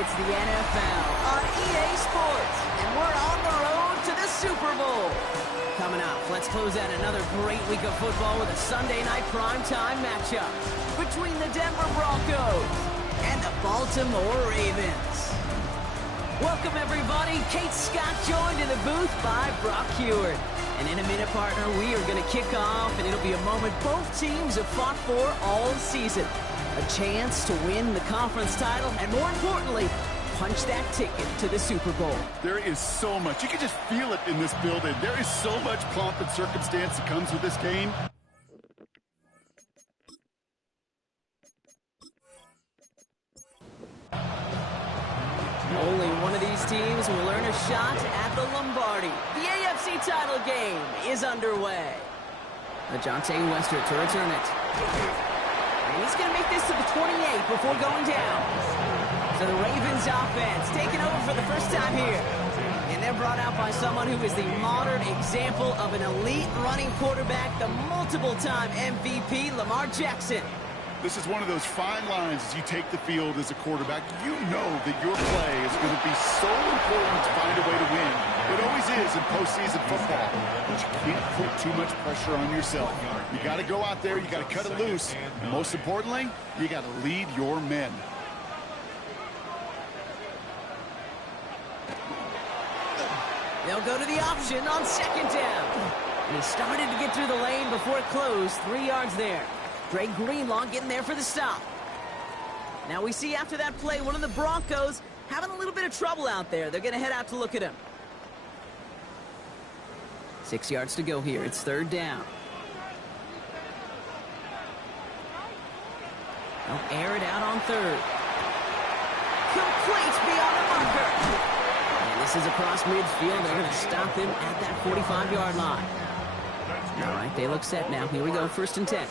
It's the NFL on EA Sports, and we're on the road to the Super Bowl. Coming up, let's close out another great week of football with a Sunday night primetime matchup between the Denver Broncos and the Baltimore Ravens. Welcome, everybody. Kate Scott joined in the booth by Brock Heward. And in a minute, partner, we are going to kick off, and it'll be a moment both teams have fought for all season. A chance to win the conference title, and more importantly, punch that ticket to the Super Bowl. There is so much. You can just feel it in this building. There is so much pomp and circumstance that comes with this game. Only one of these teams will earn a shot at the Lombardi. The AFC title game is underway. Ajante Wester to return it. And he's going to make this to the 28 before going down. So the Ravens offense taking over for the first time here. And they're brought out by someone who is the modern example of an elite running quarterback, the multiple-time MVP, Lamar Jackson. This is one of those fine lines as you take the field as a quarterback. You know that your play is going to be so important to find a way to win. It always is in postseason football. But you can't put too much pressure on yourself. You got to go out there, you got to cut it loose. And most importantly, you got to lead your men. They'll go to the option on second down. And he started to get through the lane before it closed. 3 yards there. Greg Greenlaw getting there for the stop. Now we see after that play, one of the Broncos having a little bit of trouble out there. They're going to head out to look at him. 6 yards to go here. It's third down. They'll air it out on third. Complete beyond the marker. And this is across midfield. They're going to stop him at that 45-yard line. All right, they look set now. Here we go, 1st and 10.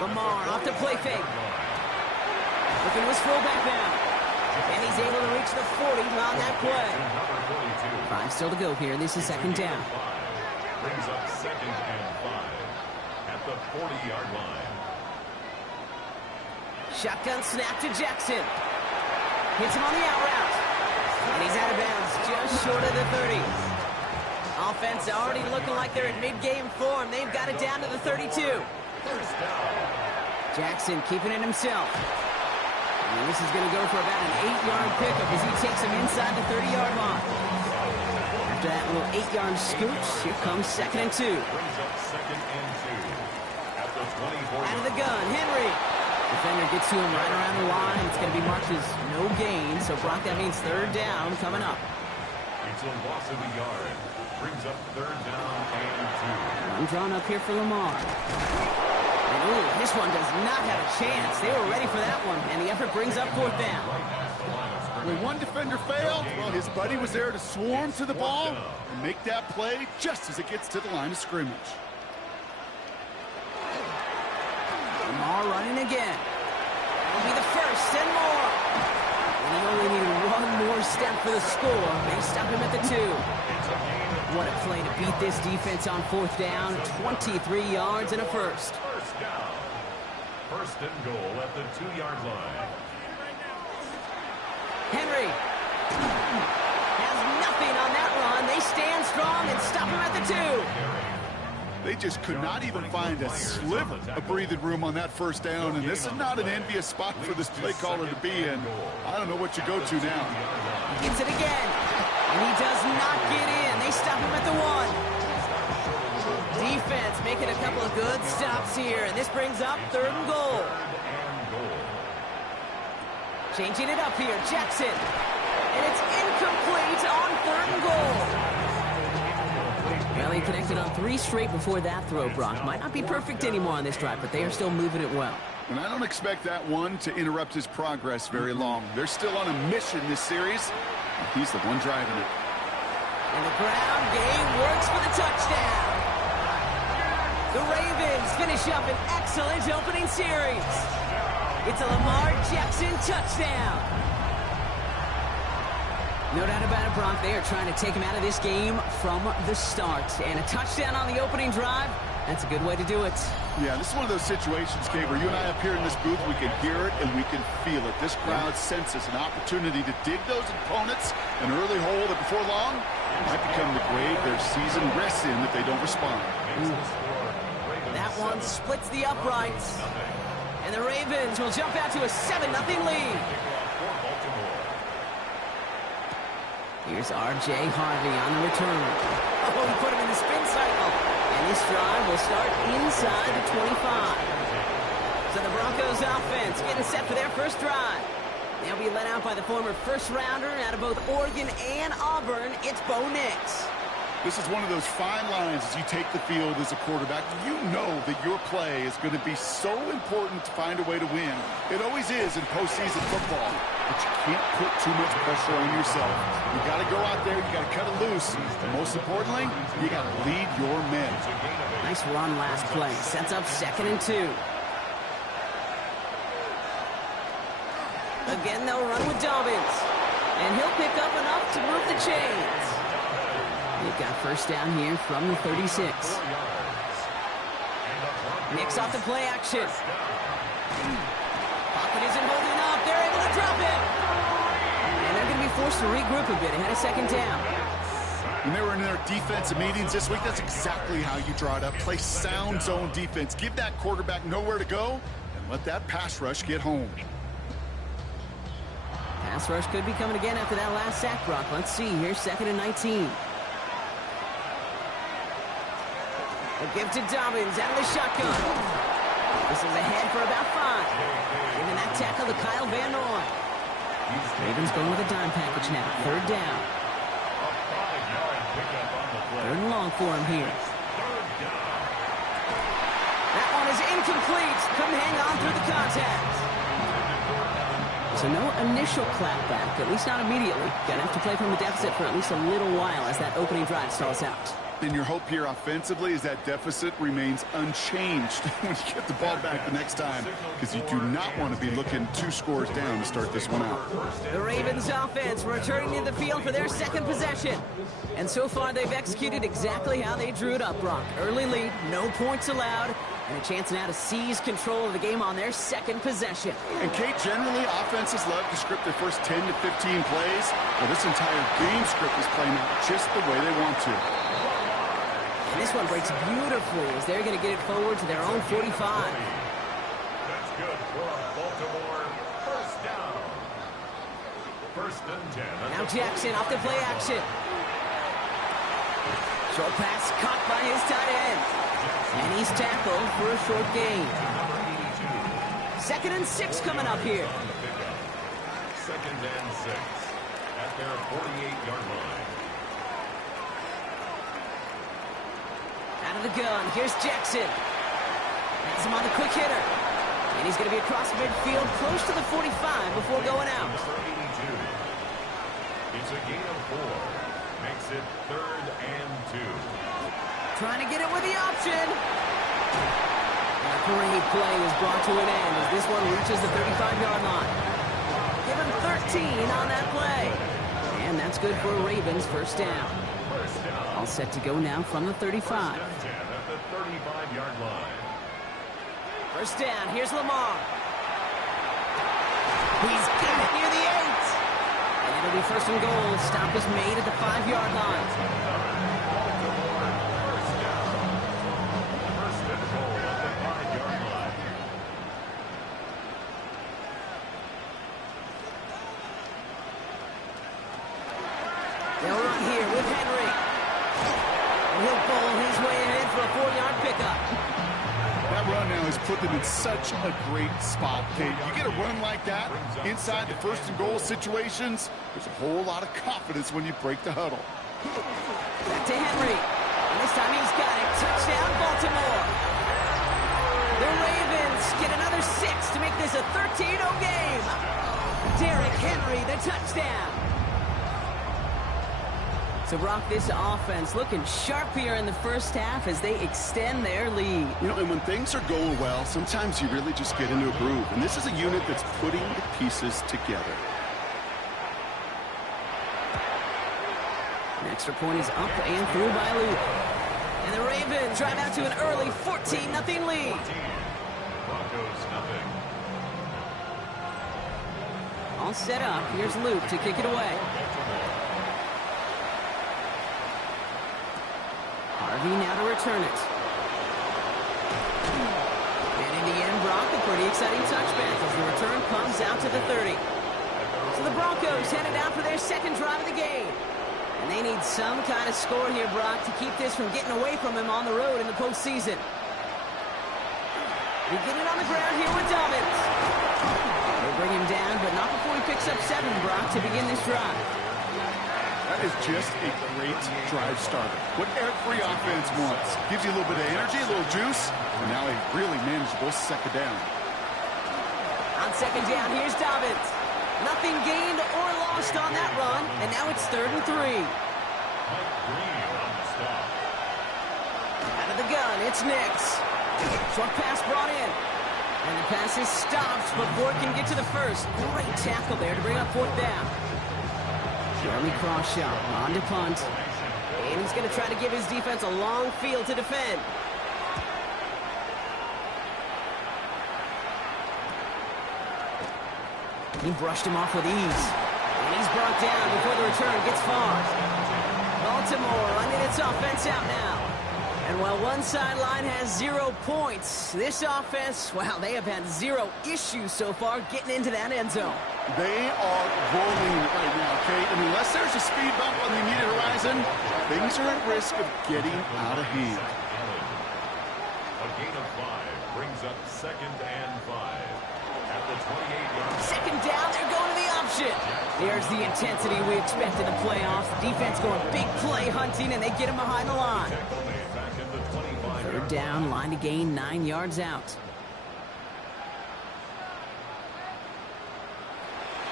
Lamar off the play fake. Looking to his fullback now. And he's able to reach the 40 on that play. 5 still to go here. This is second down. Brings up 2nd and 5 at the 40-yard line. Shotgun snap to Jackson. Hits him on the out route. And he's out of bounds just short of the 30. Offense already looking like they're in mid-game form. They've got it down to the 32. Jackson keeping it himself. And this is going to go for about an 8-yard pickup as he takes him inside the 30-yard line. After that little 8-yard scooch, here comes 2nd and 2. Out of the gun, Henry. Defender gets to him right around the line. It's going to be marked as no gain. So Brock, that means third down coming up. It's a loss of a yard. Brings up third down and 2. One drawn up here for Lamar. And ooh, this one does not have a chance. They were ready for that one. And the effort brings up 4th down. When one defender failed, well, his buddy was there to swarm to the ball and make that play just as it gets to the line of scrimmage. Lamar running again. That'll be the first and more. And he only needed one more step for the score. They stop him at the 2. What a play to beat this defense on 4th down. 23 yards and a first. First down. 1st and goal at the 2-yard line. Henry has nothing on that run. They stand strong and stop him at the 2. They just could not even find a sliver of breathing room on that 1st down, and this is not an envious spot for this play caller to be in. I don't know what you go to now. He gets it again, and he does not get in. They stop him at the 1. Defense making a couple of good stops here, and this brings up 3rd and goal. Changing it up here, Jackson, and it's incomplete on 3rd and goal. Well, he connected on 3 straight before that throw, Brock. Might not be perfect anymore on this drive, but they are still moving it well. And I don't expect that one to interrupt his progress very long. They're still on a mission this series. He's the one driving it. And the ground game works for the touchdown. The Ravens finish up an excellent opening series. It's a Lamar Jackson touchdown. No doubt about it, Brock. They are trying to take him out of this game from the start. And a touchdown on the opening drive, that's a good way to do it. Yeah, this is one of those situations, Kate, where you and I up here in this booth, we can hear it and we can feel it. This crowd senses an opportunity to dig those opponents an early hole that before long might become the grave their season rests in if they don't respond. That one splits the uprights. And the Ravens will jump out to a 7-0 lead. Here's R.J. Harvey on the return. Oh, he put him in the spin cycle. And this drive will start inside the 25. So the Broncos offense getting set for their first drive. They'll be led out by the former first-rounder out of both Oregon and Auburn. It's Bo Nix. This is one of those fine lines as you take the field as a quarterback. You know that your play is going to be so important to find a way to win. It always is in postseason football. But you can't put too much pressure on yourself. You got to go out there, you got to cut it loose. And most importantly, you got to lead your men. Nice run last play. Sets up 2nd and 2. Again, they'll run with Dobbins. And he'll pick up enough to move the chains. They've got first down here from the 36. Nix off the play action. Pocket isn't holding up. They're able to drop it. And they're going to be forced to regroup a bit ahead of 2nd down. When they were in their defensive meetings this week, that's exactly how you draw it up. Play sound zone defense. Give that quarterback nowhere to go and let that pass rush get home. Pass rush could be coming again after that last sack, Brock. Let's see. Here's 2nd and 19. A give to Dobbins out of the shotgun. This is ahead for about 5. Giving that tackle to Kyle Van Noy. Ravens going with a dime package now. 3rd down. 3rd and long for him here. That one is incomplete. Couldn't hang on through the contact. So no initial clapback, at least not immediately. Gonna have to play from the deficit for at least a little while as that opening drive stalls out. And your hope here offensively is that deficit remains unchanged when you get the ball back the next time, because you do not want to be looking 2 scores down to start this one out. The Ravens offense returning to the field for their 2nd possession. And so far they've executed exactly how they drew it up, Brock. Early lead, no points allowed, and a chance now to seize control of the game on their 2nd possession. And Kate, generally offenses love to script their first 10 to 15 plays. Well, this entire game script is playing out just the way they want to. And this one breaks beautifully as they're going to get it forward to their own 45. That's good for Baltimore. First down. 1st and 10. Now Jackson off the play action. Short pass caught by his tight end. And he's tackled for a short gain. 2nd and 6 coming up here. 2nd and 6 at their 48-yard line. Out of the gun, here's Jackson. Has him on the quick hitter. And he's going to be across midfield, close to the 45 before going out. Number 82. It's a gain of 4. Makes it 3rd and 2. Trying to get it with the option. And a great play is brought to an end as this one reaches the 35-yard line. Give him 13 on that play. And that's good for Ravens first down. All set to go now from the 35. At the 35-yard line. First down, here's Lamar. He's got it near the 8. And it'll be 1st and goal. Stop is made at the 5-yard line. First down. 1st and goal at the 5-yard line. They'll run here with Henry. And he'll bowl his way ahead for a 4-yard pickup. That run now has put them in such a great spot, Kate. You get a run like that inside the 1st and goal situations, there's a whole lot of confidence when you break the huddle. Back to Henry. And this time he's got it. Touchdown, Baltimore. The Ravens get another 6 to make this a 13-0 game. Derrick Henry, the touchdown. So, Brock, this offense looking sharp here in the first half as they extend their lead. You know, and when things are going well, sometimes you really just get into a groove. And this is a unit that's putting the pieces together. Extra point is up and through by Luke. And the Ravens drive out to an early 14-0 lead. Broncos nothing. All set up. Here's Luke to kick it away. Harvey now to return it. And in the end, Brock, a pretty exciting touchback as the return comes out to the 30. So the Broncos headed out for their second drive of the game. And they need some kind of score here, Brock, to keep this from getting away from him on the road in the postseason. We get it on the ground here with Dobbins. They bring him down, but not before he picks up 7, Brock, to begin this drive. That is just a great drive starter. What every offense wants. Gives you a little bit of energy, a little juice, and now a really manageable second down. On second down, here's Dobbins. Nothing gained or lost on that run, and now it's 3rd and 3. Mike Green on the stop. Out of the gun, it's Nix. Short pass brought in. And the pass is stopped before it can get to the first. Great tackle there to bring up 4th down. Jeremy Crawshaw on to punt. And he's going to try to give his defense a long field to defend. He brushed him off with ease. And he's brought down before the return gets far. Baltimore running its offense out now. And while one sideline has 0 points, this offense, wow, they have had 0 issues so far getting into that end zone. They are rolling right now, Kate. And unless there's a speed bump on the immediate horizon, things are at risk of getting out of hand. A gain of 5 brings up 2nd and 5 at the 28-yard line. Second down, they're going to the option. There's the intensity we expect in the playoffs. Defense going big play hunting, and they get him behind the line. 3rd down, line to gain 9 yards out.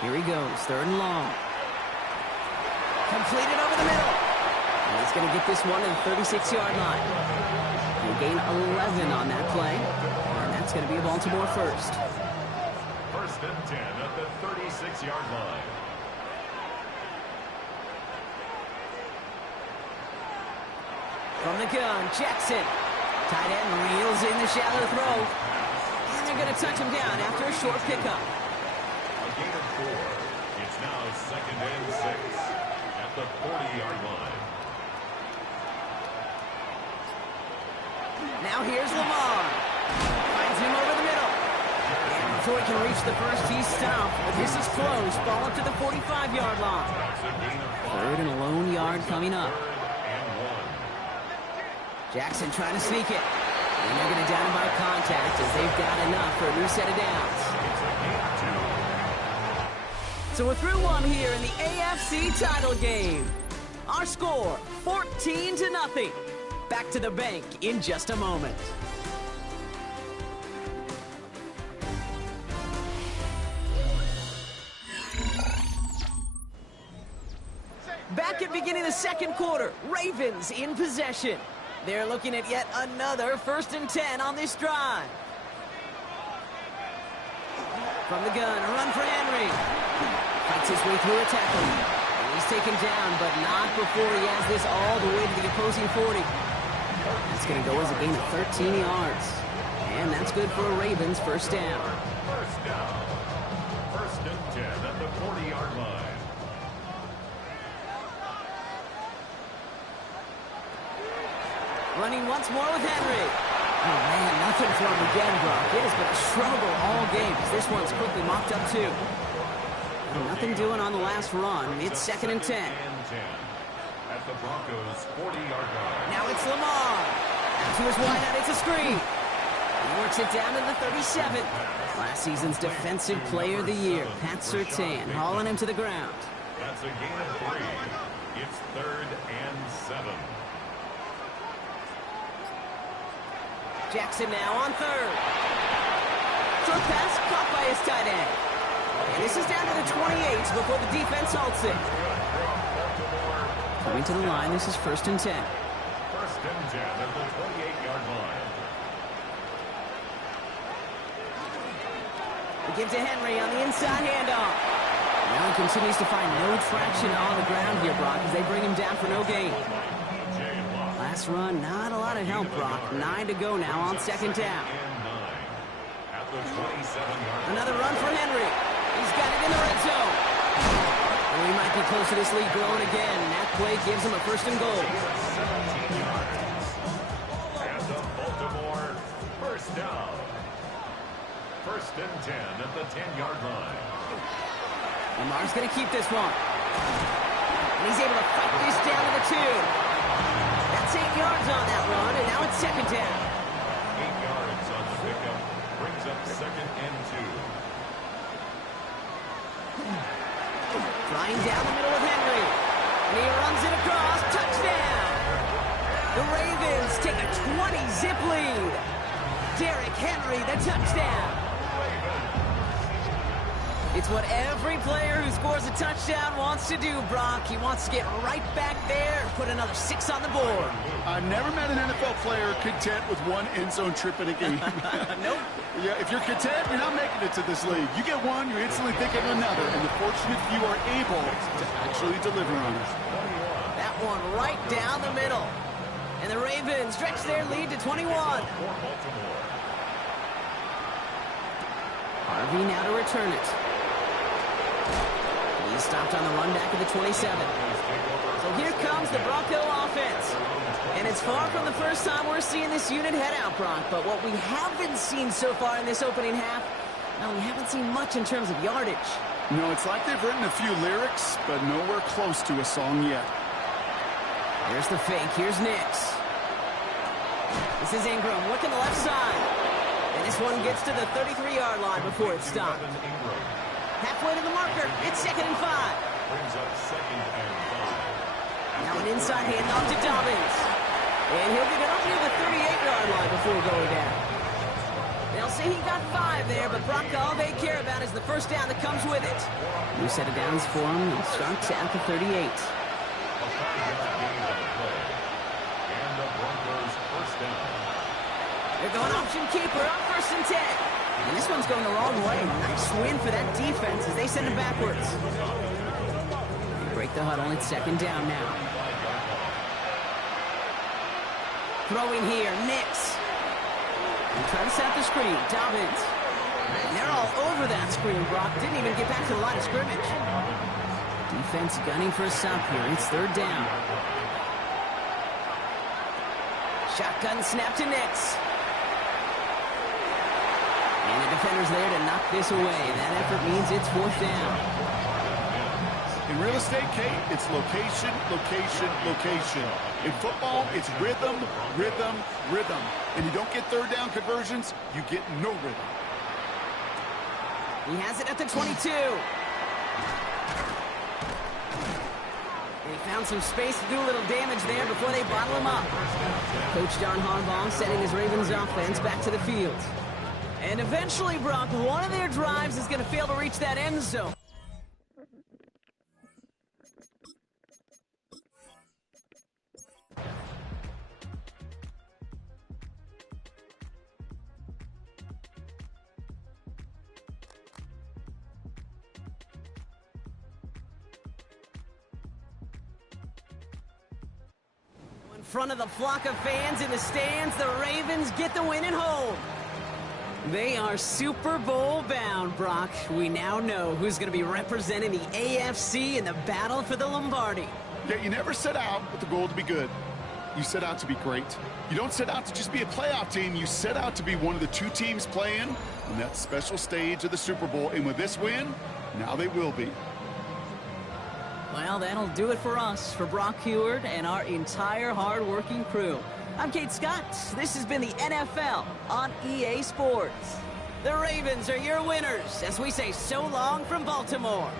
Here he goes, 3rd and long. Completed over the middle. And he's going to get this one to the 36-yard line. He'll gain 11 on that play. And that's going to be a Baltimore first. 1st and 10 at the 36-yard line. From the gun, Jackson. Tight end reels in the shallow throw. And they're going to touch him down after a short pickup. A gain of 4. It's now 2nd and 6 at the 40-yard line. Now here's Lamar. Finds him over the middle. And before he can reach the first, he's stopped. But this is close. Ball up to the 45-yard line. That's a gain of 5. 3rd and a lone yard coming up. 3rd and 1. Jackson trying to sneak it. And they're going to down him by contact as they've got enough for a new set of downs. So we're through one here in the AFC title game. Our score, 14-0. Back to the bank in just a moment. Back at beginning of the second quarter, Ravens in possession. They're looking at yet another 1st and 10 on this drive. From the gun, a run for Henry. Fights his way through a tackle. He's taken down, but not before he has this all the way to the opposing 40. That's going to go as a gain of 13 yards. And that's good for a Ravens 1st down. 1st down. 1st and 10 at the 40-yard line. Running once more with Henry. Oh, man, nothing for him again, Brock. It has been a struggle all game as this one's quickly mocked up, too. And nothing doing on the last run. It's 2nd and 10. At the Broncos' 40-yard line. Now it's Lamar. To his wideout, it's a screen. He works it down to the 37. Last season's Defensive Player of the Year, Pat Surtain, hauling him to the ground. That's a gain of 3. It's 3rd and 7. Jackson now on 3rd. Short pass caught by his tight end. And this is down to the 28 before the defense halts it. Coming to the line, this is 1st and 10. 1st and 10 at the 28-yard line. We give to Henry on the inside handoff. Well, he continues to find no traction on the ground here, Brock, as they bring him down for no gain. Last run, not a lot of help, Brock. 9 to go now on second down. Another run for Henry. He's got it in the red zone. Well, he might be close to this lead growing again, and that play gives him a first and goal. And the Baltimore first down. First and 10 at the 10-yard line. Lamar's going to keep this one. And he's able to fight this down to the 2. That's 8 yards on that run, and now it's second down. 8 yards on the pickup. Brings up second and 2. Flying down the middle of Henry. And he runs it across. Touchdown! The Ravens take a 20-zip lead. Derrick Henry, the touchdown. It's what every player who scores a touchdown wants to do, Brock. He wants to get right back there and put another 6 on the board. I've never met an NFL player content with one end zone trip in a game. Nope. Yeah, if you're content, you're not making it to this league. You get one, you're instantly thinking of another, and the fortunate few are able to actually deliver on it. That one right down the middle. And the Ravens stretch their lead to 21. Harvey now to return it. He stopped on the run back of the 27. So here comes the Bronco offense. And it's far from the first time we're seeing this unit head out, Brock. But what we haven't seen so far in this opening half, well, we haven't seen much in terms of yardage. No, it's like they've written a few lyrics, but nowhere close to a song yet. Here's the fake. Here's Nix. This is Ingram looking the left side. And this one gets to the 33-yard line before it's stopped. Halfway to the marker. It's second and 5. Brings up second and 5. Now an inside handoff to Dobbins. And he'll get it up near the 38-yard line before going down. They'll say he got 5 there, but Brock, all they care about is the first down that comes with it. New set of downs for him. He starts at the 38. And the Broncos first down. They're going option keeper on first and 10. And this one's going the wrong way. Nice win for that defense as they send it backwards. They break the huddle. It's second down now. Throwing here, Nix. And trying to set up the screen, Dobbins. And they're all over that screen, Brock. Didn't even get back to the line of scrimmage. Defense gunning for a stop here. It's third down. Shotgun snap to Nix. And the defender's there to knock this away. That effort means it's fourth down. In real estate, Kate, it's location, location, location. In football, it's rhythm, rhythm, rhythm. And you don't get third down conversions, you get no rhythm. He has it at the 22. They found some space to do a little damage there before they bottle him up. Coach John Harbaugh setting his Ravens offense back to the field. And eventually, Brock, one of their drives is going to fail to reach that end zone. In front of the flock of fans in the stands, the Ravens get the win at home. They are Super Bowl bound, Brock. We now know who's going to be representing the AFC in the battle for the Lombardi. Yeah, you never set out with the goal to be good. You set out to be great. You don't set out to just be a playoff team. You set out to be one of the 2 teams playing in that special stage of the Super Bowl. And with this win, now they will be. Well, that'll do it for us, for Brock Heward and our entire hard-working crew. I'm Kate Scott. This has been the NFL on EA Sports. The Ravens are your winners as we say so long from Baltimore.